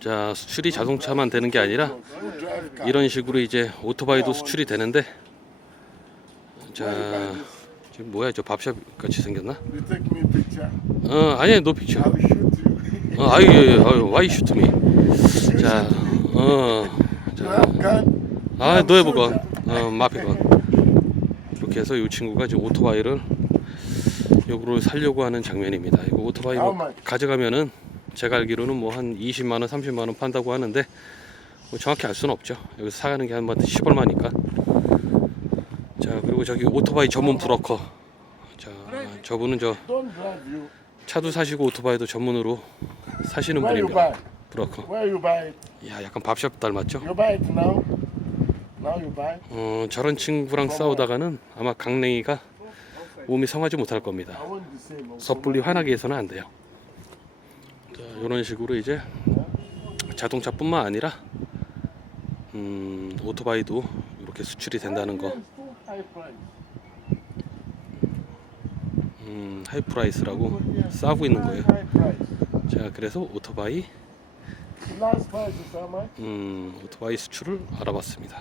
자 수출이 자동차만 되는 게 아니라. 이런 식으로 이제 오토바이도 수출이 되는데 자? 지금 뭐야 저 밥샵 같이 생겼나? 어 아니야 노 픽처. I will shoot you. 어 아유 아유 아유 와이 슈트미. You 자 shoot me. 어. 자. 아, 너의 보건, 어, 마피건. 이렇게 해서 이 친구가 이제 오토바이를 요구를 살려고 하는 장면입니다. 이거 오토바이 뭐 much? 가져가면은 제가 알기로는 뭐 한 20만 원, 30만 원 판다고 하는데 뭐 정확히 알 수는 없죠. 여기서 사가는 게 한번 10얼마니까. 자, 그리고 저기 오토바이 전문 브로커. 자, 저분은 저. 차도 사시고 오토바이도 전문으로 사시는 분입니다. 브로커. 야, 약간 밥샵 닮았죠? 어, 저런 친구랑 싸우다가는 아마 강냉이가 몸이 성하지 못할 겁니다. 섣불리 화나게 해서는 안 돼요. 자, 이런 식으로 이제 자동차뿐만 아니라 음, 오토바이도 이렇게 수출이 된다는 거. 음, 하이프라이스라고 싸고 있는 거예요. 자, 그래서 오토바이? 음, 오토바이 수출을 알아봤습니다.